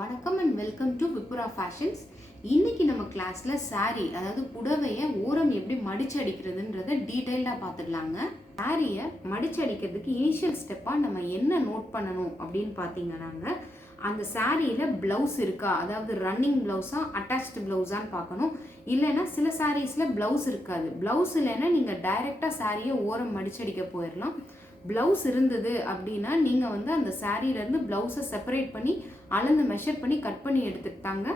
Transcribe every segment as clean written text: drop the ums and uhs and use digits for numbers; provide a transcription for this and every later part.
வணக்கம் and welcome to விபுரா fashions. இன்னைக்கு நம்ம கிளாஸ்ல சாரீ அதாவது புடவையை ஓரம் எப்படி மடிச்சு அடிக்கிறதுன்றத டீட்டெயில்டாக பார்த்துடலாங்க. சாரியை மடிச்சு அடிக்கிறதுக்கு இனிஷியல் ஸ்டெப்பாக நம்ம என்ன நோட் பண்ணணும் அப்படின்னு பார்த்தீங்கன்னாங்க, அந்த சாரியில் ப்ளவுஸ் இருக்கா, அதாவது ரன்னிங் ப்ளவுஸா அட்டாச்டு ப்ளவுஸான்னு பார்க்கணும். இல்லைன்னா சில சாரீஸில் ப்ளவுஸ் இருக்காது. ப்ளவுஸ் இல்லைன்னா நீங்கள் டைரெக்டாக சாரியை ஓரம் மடிச்சடிக்க போயிடலாம். ப்ளவுஸ் இருந்தது அப்படின்னா நீங்கள் வந்து அந்த சாரீலேருந்து ப்ளவுஸை செப்பரேட் பண்ணி அளந்து மெஷர் பண்ணி கட் பண்ணி எடுத்துக்கிட்டாங்க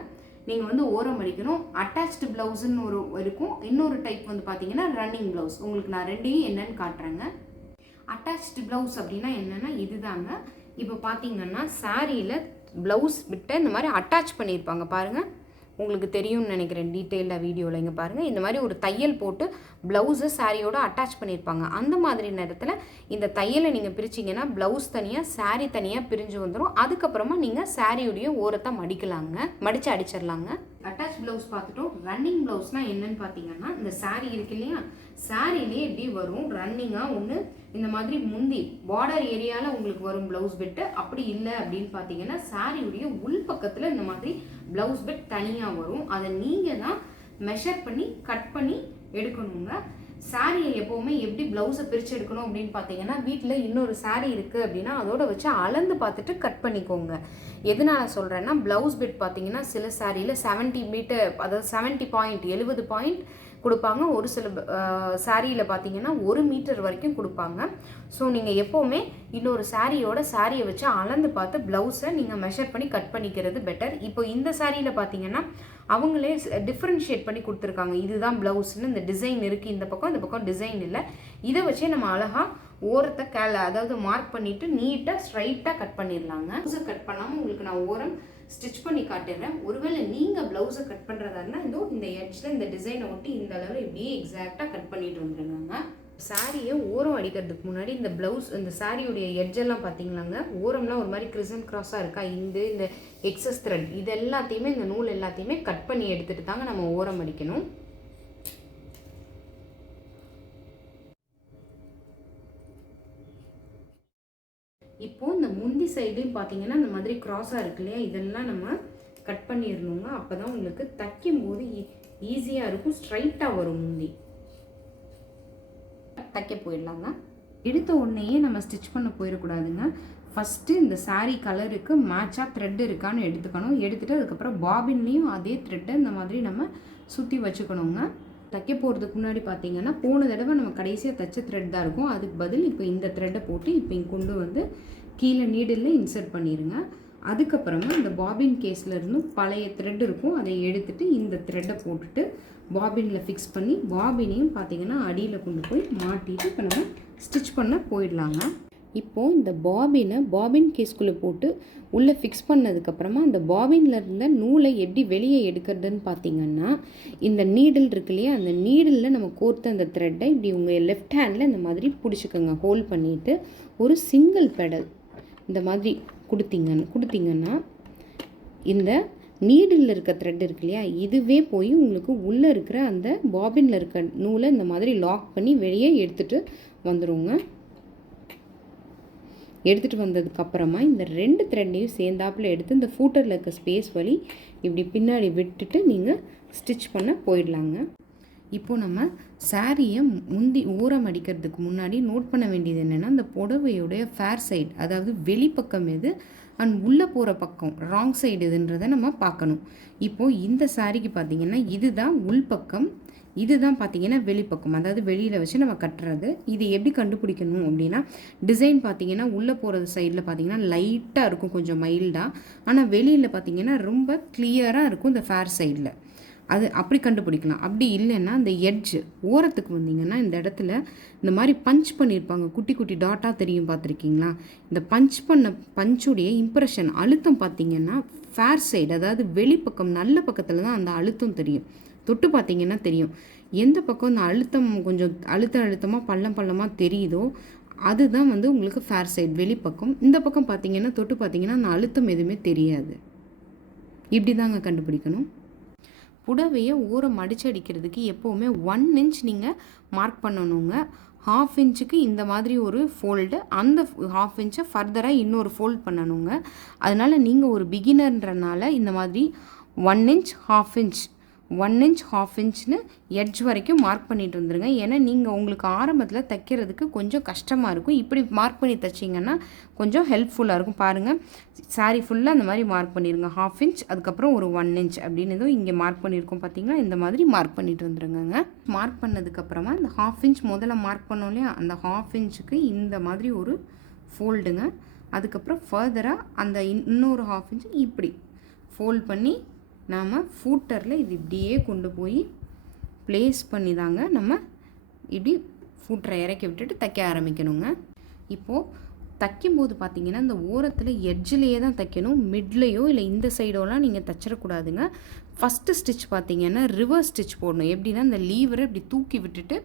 நீங்கள் வந்து ஓரம் அடிக்கணும். அட்டாச்டு ப்ளவுஸுன்னு ஒரு இருக்கும். இன்னொரு டைப் வந்து பார்த்தீங்கன்னா ரன்னிங் ப்ளவுஸ். உங்களுக்கு நான் ரெண்டையும் என்னன்னு காட்டுறேங்க. அட்டாச்டு ப்ளவுஸ் அப்படின்னா என்னென்னா இதுதாங்க. இப்போ பார்த்தீங்கன்னா சாரியில் ப்ளவுஸ் விட்டு இந்த மாதிரி அட்டாச் பண்ணியிருப்பாங்க பாருங்கள். உங்களுக்கு தெரியும்னு நினைக்கிறேன் டீட்டெயில்டாக வீடியோவில். இங்கே பாருங்கள், இந்த மாதிரி ஒரு தையல் போட்டு ப்ளவுஸை சாரியோடு அட்டாச் பண்ணியிருப்பாங்க. அந்த மாதிரி நேரத்தில் இந்த தையலை நீங்கள் பிரிச்சிங்கன்னா ப்ளவுஸ் தனியாக சாரீ தனியாக பிரிஞ்சு வந்துடும். அதுக்கப்புறமா நீங்கள் சாரியோடைய ஓரத்தை மடித்து அடிச்சிடலாங்க. அட்டாச் ப்ளவுஸ் பார்த்துட்டோம். ரன்னிங் ப்ளவுஸ்னால் என்னன்னு பார்த்தீங்கன்னா, இந்த சாரீ இருக்கு இல்லையா, சாரிலே எப்படி வரும் ரன்னிங்காக ஒன்று இந்த மாதிரி முந்தி பார்டர் ஏரியாவில் உங்களுக்கு வரும் ப்ளவுஸ் பெட்டு. அப்படி இல்லை அப்படின்னு பார்த்தீங்கன்னா சாரியுடைய உள் பக்கத்தில் இந்த மாதிரி ப்ளவுஸ் பெட் தனியாக வரும். அதை நீங்கள் தான் மெஷர் பண்ணி கட் பண்ணி எடுக்கணுங்க. சாரியை எப்போவுமே எப்படி ப்ளவுஸை பிரித்து எடுக்கணும் அப்படின்னு பார்த்தீங்கன்னா, வீட்டில் இன்னொரு சாரீ இருக்குது அப்படின்னா அதோட வச்சு அளந்து பார்த்துட்டு கட் பண்ணிக்கோங்க. எதனால் சொல்கிறேன்னா, ப்ளவுஸ் பெட் பார்த்தீங்கன்னா சில சாரியில் 70 மீட்டர், அதாவது 70 பாயிண்ட் 70 பாயிண்ட் கொடுப்பாங்க. ஒரு சில சாரியில் பார்த்தீங்கன்னா 1 மீட்டர் வரைக்கும் கொடுப்பாங்க. ஸோ நீங்கள் எப்போவுமே இன்னொரு சாரியை வச்சு அளந்து பார்த்து ப்ளவுஸை நீங்கள் மெஷர் பண்ணி கட் பண்ணிக்கிறது பெட்டர். இப்போ இந்த சாரியில் பார்த்தீங்கன்னா அவங்களே டிஃப்ரென்ஷியேட் பண்ணி கொடுத்துருக்காங்க. இதுதான் ப்ளவுஸ்ன்னு இந்த டிசைன் இருக்குது, இந்த பக்கம் டிசைன் இல்லை. இதை வச்சே நம்ம அழகாக ஓரத்தை அதாவது மார்க் பண்ணிவிட்டு நீட்டாக ஸ்ட்ரைட்டாக கட் பண்ணிடலாங்க. ப்ளவுஸை கட் பண்ணாமல் உங்களுக்கு நான் ஓரம் ஸ்டிச் பண்ணி காட்டுறேன். ஒருவேளை நீங்கள் ப்ளவுஸை கட் பண்ணுறதா இருந்தால் இந்த எட்ஜில் இந்த டிசைனை ஒட்டி இந்த அளவில் இப்படியே எக்ஸாக்டாக கட் பண்ணிட்டு வந்துடுங்க. சாரியை ஓரம் அடிக்கிறதுக்கு முன்னாடி இந்த ப்ளவுஸ் இந்த சாரியுடைய எட்ஜெல்லாம் பார்த்தீங்களாங்க, ஓரம்லாம் ஒரு மாதிரி கிறிசன் கிராஸாக இருக்கா, இந்த எக்ஸஸ் த்ரெட் இது எல்லாத்தையுமே, இந்த நூல் எல்லாத்தையுமே கட் பண்ணி எடுத்துகிட்டு தாங்க நம்ம ஓரம் அடிக்கணும். இப்போ இந்த முந்தி சைட்லையும் பார்த்தீங்கன்னா இந்த மாதிரி கிராஸாக இருக்கு இல்லையா, இதெல்லாம் நம்ம கட் பண்ணிடணுங்க. அப்போ தான் உங்களுக்கு தைக்கும் போது ஈஸியாக இருக்கும், ஸ்ட்ரைட்டாக வரும். முந்தி தைக்க போயிடலாங்க. எடுத்த உடனேயே நம்ம ஸ்டிச் பண்ண போயிடக்கூடாதுங்க. ஃபஸ்ட்டு இந்த சாரீ கலருக்கு மேட்சாக த்ரெட் இருக்கான்னு எடுத்துக்கணும். எடுத்துகிட்டு அதுக்கப்புறம் பாபின்லேயும் அதே த்ரெட்டை இந்த மாதிரி நம்ம சுற்றி வச்சுக்கணுங்க. தைக்க போகிறதுக்கு முன்னாடி பார்த்தீங்கன்னா போன தடவை நம்ம கடைசியாக தைச்ச த்ரெட் தான் இருக்கும். அதுக்கு பதில் இப்போ இந்த த்ரெட்டை போட்டு இப்போ இங்கே கொண்டு வந்து கீழே நீடில் இன்சர்ட் பண்ணிடுங்க. அதுக்கப்புறமா இந்த பாபின் கேஸ்லேருந்து பழைய த்ரெட் இருக்கும், அதை எடுத்துகிட்டு இந்த த்ரெட்டை போட்டுட்டு பாபினில் ஃபிக்ஸ் பண்ணி பாபினையும் பார்த்தீங்கன்னா அடியில் கொண்டு போய் மாட்டிட்டு இப்போ நம்ம ஸ்டிச் பண்ண போயிடலாங்க. இப்போது இந்த பாபின் கேஸ்குள்ளே போட்டு உள்ளே ஃபிக்ஸ் பண்ணதுக்கப்புறமா அந்த பாபினில் இருந்த நூலை எப்படி வெளியே எடுக்கிறதுன்னு பார்த்தீங்கன்னா, இந்த நீடில் இருக்கு இல்லையா, அந்த நீடிலில் நம்ம கோர்த்த அந்த த்ரெட்டை இப்படி உங்கள் லெஃப்ட் ஹேண்டில் இந்த மாதிரி பிடிச்சிக்கோங்க. ஹோல்ட் பண்ணிவிட்டு ஒரு சிங்கிள் பெடல் இந்த மாதிரி கொடுத்தீங்கன்னா இந்த நீடில் இருக்க த்ரெட் இருக்கு இல்லையா, இதுவே போய் உங்களுக்கு உள்ளே இருக்கிற அந்த பாபினில் இருக்க நூலை இந்த மாதிரி லாக் பண்ணி வெளியே எடுத்துகிட்டு வந்துடுங்க. எடுத்துகிட்டு வந்ததுக்கப்புறமா இந்த 2 த்ரெட்டையும் சேர்ந்தாப்பில் எடுத்து இந்த ஃபூட்டரில் இருக்க ஸ்பேஸ் வழி இப்படி பின்னாடி விட்டுட்டு நீங்கள் ஸ்டிச் பண்ண போயிடலாங்க. இப்போது நம்ம சாரியை முந்தி ஓரம் அடிக்கிறதுக்கு முன்னாடி நோட் பண்ண வேண்டியது என்னென்னா, இந்த புடவையுடைய ஃபேர் சைடு, அதாவது வெளிப்பக்கம் எது அண்ட் உள்ளே போகிற பக்கம் ராங் சைடு எதுன்றதை நம்ம பார்க்கணும். இப்போது இந்த சாரிக்கு பார்த்திங்கன்னா இதுதான் உள்பக்கம், இதுதான் பார்த்தீங்கன்னா வெளிப்பக்கம், அதாவது வெளியில் வச்சு நம்ம கட்டுறது. இது எப்படி கண்டுபிடிக்கணும் அப்படின்னா, டிசைன் பார்த்தீங்கன்னா உள்ளே போகிறது சைடில் பார்த்தீங்கன்னா லைட்டாக இருக்கும், கொஞ்சம் மைல்டாக. ஆனால் வெளியில் பார்த்தீங்கன்னா ரொம்ப கிளியராக இருக்கும் இந்த ஃபேர் சைடில். அது அப்படி கண்டுபிடிக்கலாம். அப்படி இல்லைன்னா இந்த எட்ஜ் ஓரத்துக்கு வந்தீங்கன்னா இந்த இடத்துல இந்த மாதிரி பஞ்ச் பண்ணியிருப்பாங்க, குட்டி குட்டி டாட்டாக தெரியும், பார்த்துருக்கீங்களா? இந்த பஞ்சுடைய இம்ப்ரெஷன் அழுத்தம் பார்த்தீங்கன்னா ஃபேர் சைடு, அதாவது வெளிப்பக்கம் நல்ல பக்கத்தில் தான் அந்த அழுத்தம் தெரியும். தொட்டு பார்த்தீங்கன்னா தெரியும் எந்த பக்கம் இந்த அழுத்தம் கொஞ்சம் அழுத்தமாக பள்ளமாக தெரியுதோ அதுதான் வந்து உங்களுக்கு ஃபேர் சைடு வெளிப்பக்கம். இந்த பக்கம் பார்த்தீங்கன்னா தொட்டு பார்த்தீங்கன்னா அந்த அழுத்தம் எதுவுமே தெரியாது. இப்படி தாங்க கண்டுபிடிக்கணும். புடவையை ஓரம் மடிச்சு அடிக்கிறதுக்கு எப்போவுமே 1 இன்ச் நீங்கள் மார்க் பண்ணணுங்க. 1/2 இன்ச்சுக்கு இந்த மாதிரி ஒரு ஃபோல்டு, அந்த 1/2 இன்ச்சை ஃபர்தராக இன்னொரு ஃபோல்ட் பண்ணணுங்க. அதனால் நீங்கள் ஒரு பிகினர்ன்றனால இந்த மாதிரி 1 இன்ச் 1/2 இன்ச் 1 இன்ச் 1/2 இன்ச்னு எட்ஜ் வரைக்கும் மார்க் பண்ணிட்டு வந்துடுங்க. ஏன்னா நீங்கள் உங்களுக்கு ஆரம்பத்தில் தைக்கிறதுக்கு கொஞ்சம் கஷ்டமாக இருக்கும். இப்படி மார்க் பண்ணி தைச்சிங்கன்னா கொஞ்சம் ஹெல்ப்ஃபுல்லாக இருக்கும். பாருங்கள், சாரீ ஃபுல்லாக அந்த மாதிரி மார்க் பண்ணிடுங்க. 1/2 இன்ச், அதுக்கப்புறம் ஒரு 1 இன்ச் அப்படின்னு இங்கே மார்க் பண்ணியிருக்கோம். பார்த்தீங்கன்னா இந்த மாதிரி மார்க் பண்ணிட்டு வந்துடுங்க. மார்க் பண்ணதுக்கப்புறமா இந்த 1/2 இன்ச் முதல்ல மார்க் பண்ணோம் இல்லையா, அந்த 1/2 இன்ச்சுக்கு இந்த மாதிரி ஒரு ஃபோல்டுங்க. அதுக்கப்புறம் ஃபர்தராக அந்த இன்னொரு 1/2 இன்ச் இப்படி ஃபோல்ட் பண்ணி நாம் ஃபூட்டரில் இது இப்படியே கொண்டு போய் ப்ளேஸ் பண்ணி தாங்க நம்ம இப்படி ஃபூட்டரை இறக்கி விட்டுட்டு தைக்க ஆரம்பிக்கணுங்க. இப்போது தைக்கும்போது பார்த்திங்கன்னா இந்த ஓரத்தில் எட்ஜிலேயே தான் தைக்கணும். மிட்லேயோ இல்லை இந்த சைடோலாம் நீங்கள் தைச்சிடக்கூடாதுங்க. ஃபஸ்ட்டு ஸ்டிச் பார்த்திங்கன்னா ரிவர்ஸ் ஸ்டிச் போடணும். எப்படின்னா இந்த லீவரை இப்படி தூக்கி விட்டுட்டு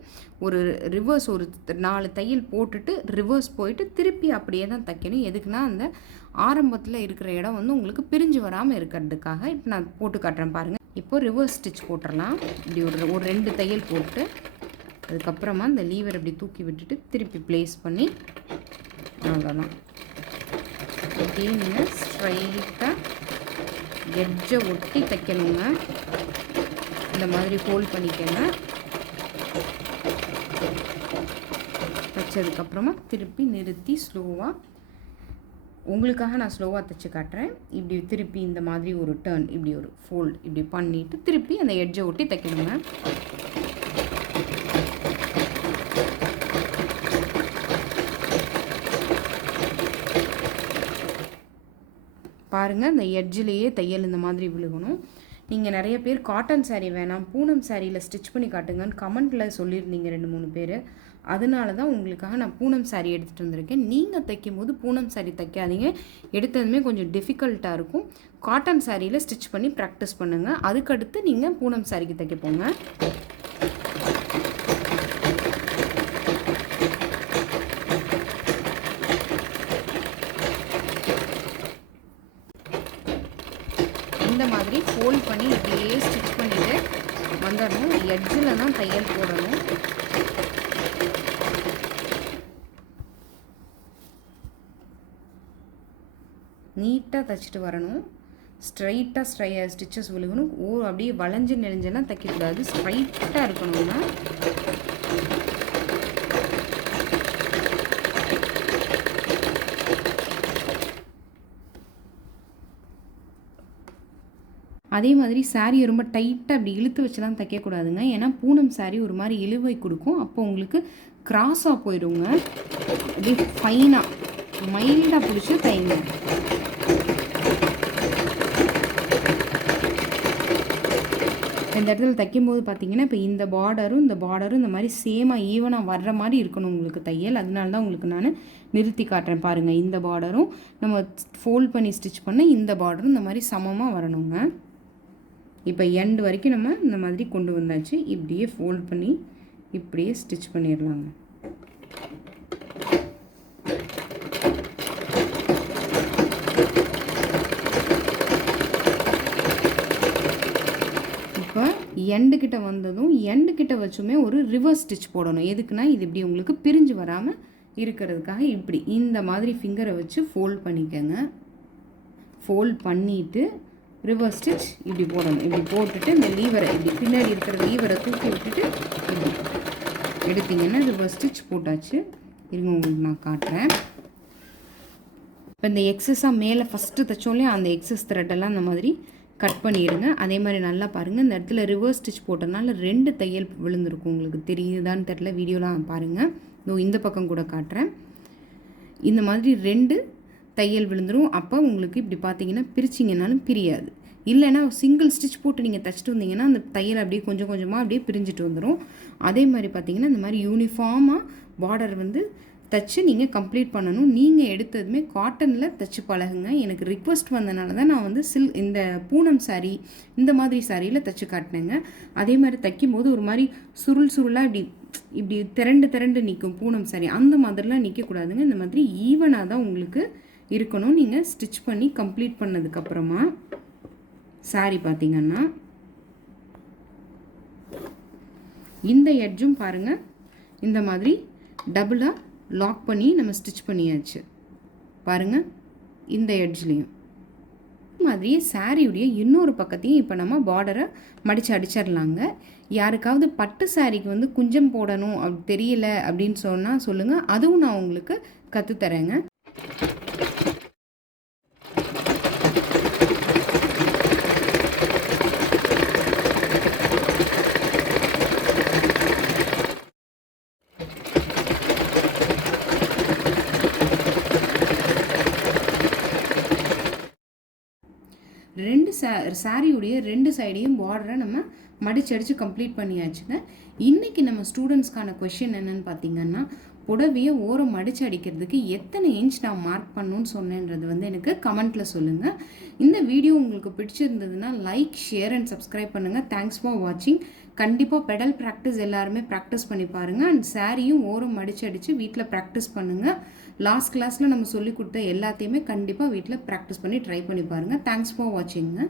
ஒரு ரிவர்ஸ் ஒரு 4 தையல் போட்டுட்டு ரிவர்ஸ் போயிட்டு திருப்பி அப்படியே தான் தைக்கணும். எதுக்குன்னா அந்த ஆரம்பத்தில் இருக்கிற இடம் உங்களுக்கு பிரிஞ்சு வராமல் இருக்கிறதுக்காக. இப்போ நான் போட்டு காட்டுறேன் பாருங்கள். இப்போது ரிவர்ஸ் ஸ்டிச் போட்டுடலாம். இப்படி ஒரு 2 தையல் போட்டு அதுக்கப்புறமா இந்த லீவர் இப்படி தூக்கி விட்டுட்டு திருப்பி ப்ளேஸ் பண்ணி அவ்வளோதான். இப்படியே நீங்கள் ஸ்ட்ரைட்டாக எட்ஜை ஒட்டி தைக்கணுங்க. இந்த மாதிரி ஃபோல்ட் பண்ணிக்கங்க. தைச்சதுக்கப்புறமா திருப்பி நிறுத்தி ஸ்லோவாக, உங்களுக்காக நான் ஸ்லோவாக தைச்சி காட்டுறேன். இப்படி திருப்பி இந்த மாதிரி ஒரு டர்ன், இப்படி ஒரு ஃபோல்ட் இப்படி பண்ணிவிட்டு திருப்பி அந்த எட்ஜை ஒட்டி தைக்கணுங்க. பாருங்கள், இந்த எட்ஜிலேயே தையல் இந்த மாதிரி விழுகணும். நீங்கள் நிறைய பேர் காட்டன் சாரீ வேணாம் பூனம் சாரியில் ஸ்டிச் பண்ணி காட்டுங்கன்னு கமெண்ட்டில் சொல்லியிருந்தீங்க 2-3 பேர். அதனால தான் உங்களுக்காக நான் பூனம் சாரீ எடுத்துகிட்டு வந்திருக்கேன். நீங்கள் தைக்கும் போது பூனம் சாரீ தைக்காதீங்க. எடுத்ததுமே கொஞ்சம் டிஃபிகல்ட்டாக இருக்கும். காட்டன் சாரியில் ஸ்டிச் பண்ணி ப்ராக்டிஸ் பண்ணுங்கள். அதுக்கடுத்து நீங்கள் பூனம் சாரிக்கு தைக்க போங்க. இந்த மாதிரி ஃபோல்ட் பண்ணி இப்படியே ஸ்டிச் பண்ணிவிட்டு வந்துடணும். எட்ஜில் தான் தையல் போடணும். நீட்டாக தைச்சிட்டு வரணும். ஸ்ட்ரைட்டாக ஸ்டிச்சஸ் விழுகணும். அப்படியே வளைஞ்சு நெளிஞ்செல்லாம் தைக்கக்கூடாது. ஸ்ட்ரைட்டாக இருக்கணும்னா அதே மாதிரி சாரியை ரொம்ப டைட்டாக அப்படி இழுத்து வச்சுலாம் தைக்கக்கூடாதுங்க. ஏன்னா பூனம் சாரீ ஒரு மாதிரி இழுவை கொடுக்கும். அப்போ உங்களுக்கு கிராஸாக போயிடுங்க. அப்படியே ஃபைனாக மைல்டாக பிடிச்சி தைங்க. இந்த இடத்துல தைக்கும்போது பார்த்தீங்கன்னா இப்போ இந்த பார்டரும் இந்த மாதிரி சேமாக ஈவனாக வர்ற மாதிரி இருக்கணும் உங்களுக்கு தையல். அதனால தான் உங்களுக்கு நான் நிறுத்தி காட்டுறேன். பாருங்கள், இந்த பார்டரும் நம்ம ஃபோல்ட் பண்ணி ஸ்டிச் பண்ண இந்த பார்டரும் இந்த மாதிரி சமமாக வரணுங்க. இப்போ எண்டு வரைக்கும் நம்ம இந்த மாதிரி கொண்டு வந்தாச்சு. இப்படியே ஃபோல்ட் பண்ணி இப்படியே ஸ்டிச் பண்ணிடலாங்க. இப்போ எண்டு கிட்ட வந்ததும் எண்டு கிட்ட வச்சுமே ஒரு ரிவர்ஸ் ஸ்டிச் போடணும். எதுக்குன்னா இது இப்படி உங்களுக்கு பிரிஞ்சு வராமல் இருக்கிறதுக்காக இப்படி இந்த மாதிரி ஃபிங்கரை வச்சு ஃபோல்ட் பண்ணிக்கோங்க. ஃபோல்ட் பண்ணிவிட்டு ரிவர்ஸ் ஸ்டிச் இப்படி போடணும். இப்படி போட்டுட்டு இந்த லீவரை இப்படி பின்னாடி இருக்கிற லீவரை தூக்கி விட்டுட்டு இப்படி எடுத்திங்கன்னா ரிவர்ஸ் ஸ்டிச் போட்டாச்சு. இருங்க, உங்களுக்கு நான் காட்டுறேன். இப்போ இந்த எக்ஸஸாக மேலே ஃபஸ்ட்டு தைச்சோம் இல்லையா, அந்த எக்ஸஸ் த்ரெட்டெல்லாம் இந்த மாதிரி கட் பண்ணிடுங்க. அதே மாதிரி நல்லா பாருங்கள், இந்த இடத்துல ரிவர்ஸ் ஸ்டிச் போட்டனால 2 தையல் விழுந்திருக்கும். உங்களுக்கு தெரியுதான்னு தெரியல, வீடியோலாம் பாருங்கள். இந்த பக்கம் கூட காட்டுறேன். இந்த மாதிரி 2 தையல் விழுந்துடும். அப்போ உங்களுக்கு இப்படி பார்த்தீங்கன்னா பிரிச்சிங்கனாலும் பிரியாது. இல்லைன்னா சிங்கிள் ஸ்டிச் போட்டு நீங்கள் தைச்சிட்டு வந்தீங்கன்னா அந்த தையல் அப்படியே கொஞ்சம் கொஞ்சமாக அப்படியே பிரிஞ்சுட்டு வந்துடும். அதே மாதிரி பார்த்தீங்கன்னா இந்த மாதிரி யூனிஃபார்மாக பார்டர் தைச்சு நீங்கள் கம்ப்ளீட் பண்ணணும். நீங்கள் எடுத்ததுமே காட்டனில் தைச்சு பழகுங்க. எனக்கு ரிக்வெஸ்ட் வந்தனால தான் நான் இந்த பூனம் சாரீ இந்த மாதிரி சாரியில் தைச்சு காட்டினேங்க. அதே மாதிரி தைக்கும்போது ஒரு மாதிரி சுருளாக இப்படி திரண்டு நிற்கும் பூனம் சாரீ. அந்த மாதிரிலாம் நிற்கக்கூடாதுங்க. இந்த மாதிரி ஈவனாக தான் உங்களுக்கு இருக்கணும். நீங்கள் ஸ்டிச் பண்ணி கம்ப்ளீட் பண்ணதுக்கப்புறமா சாரீ பார்த்தீங்கன்னா இந்த எட்ஜும் பாருங்கள் இந்த மாதிரி டபுளாக லாக் பண்ணி நம்ம ஸ்டிச் பண்ணியாச்சு பாருங்கள். இந்த எட்ஜ்லேயும் மாதிரியே சாரியுடைய இன்னொரு பக்கத்தையும் இப்போ நம்ம பார்டரை மடித்து அடிச்சிடலாங்க. யாருக்காவது பட்டு சாரிக்கு வந்து குஞ்சம் போடணும் தெரியல அப்படின்னு சொன்னால் சொல்லுங்கள், அதுவும் நான் உங்களுக்கு கற்றுத்தரேங்க. சாரியுடைய 2 சைடையும் பார்டரை நம்ம மடிச்சடிச்சு கம்ப்ளீட் பண்ணியாச்சுங்க. இன்றைக்கி நம்ம ஸ்டூடெண்ட்ஸ்க்கான கொஷின் என்னென்னு பார்த்தீங்கன்னா, புடவையை ஓரம் மடித்து அடிக்கிறதுக்கு எத்தனை இன்ச் நான் மார்க் பண்ணணும்னு சொன்னேன்றது வந்து எனக்கு கமெண்ட்டில் சொல்லுங்கள். இந்த வீடியோ உங்களுக்கு பிடிச்சிருந்ததுன்னா லைக், ஷேர் அண்ட் சப்ஸ்கிரைப் பண்ணுங்கள். தேங்க்ஸ் ஃபார் வாட்சிங். கண்டிப்பாக பெடல் ப்ராக்டிஸ் எல்லாருமே ப்ராக்டிஸ் பண்ணி பாருங்கள். அண்ட் சாரியும் ஓரம் மடித்து அடித்து வீட்டில் ப்ராக்டிஸ் பண்ணுங்கள். லாஸ்ட் கிளாஸில் நம்ம சொல்லி கொடுத்த எல்லாத்தையுமே கண்டிப்பாக வீட்டில் ப்ராக்டிஸ் பண்ணி ட்ரை பண்ணி பாருங்கள். Thanks for வாட்சிங்க.